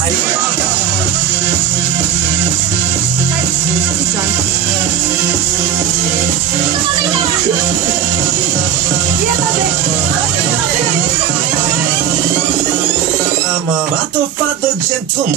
I'm a motherfucker gentleman.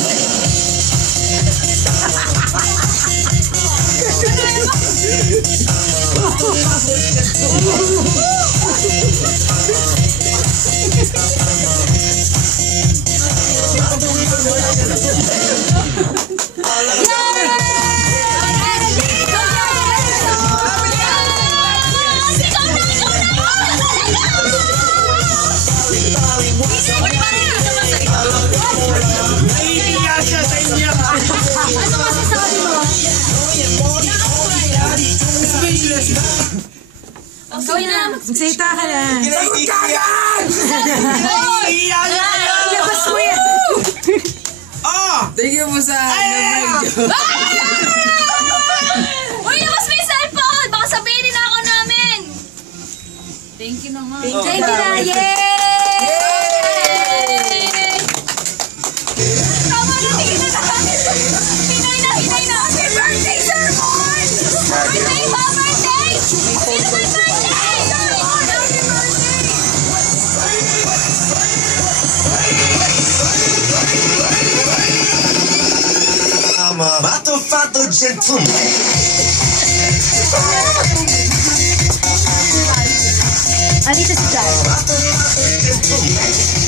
Magsalita ka na. Sagot ka agad! Labas mo yan! Thank you po sa Uy, labas mo yung cellphone! Baka sabihin na ako namin! Thank you naman. Thank you na! Yay! Tama na, tingin na namin! Hinay na! Happy birthday, Sir Mon! Birthday ba? Birthday! Sino may birthday? Sir Mon! Happy birthday! I'm a motherfucker gentleman. Anito si Jan. Motherfucker gentleman.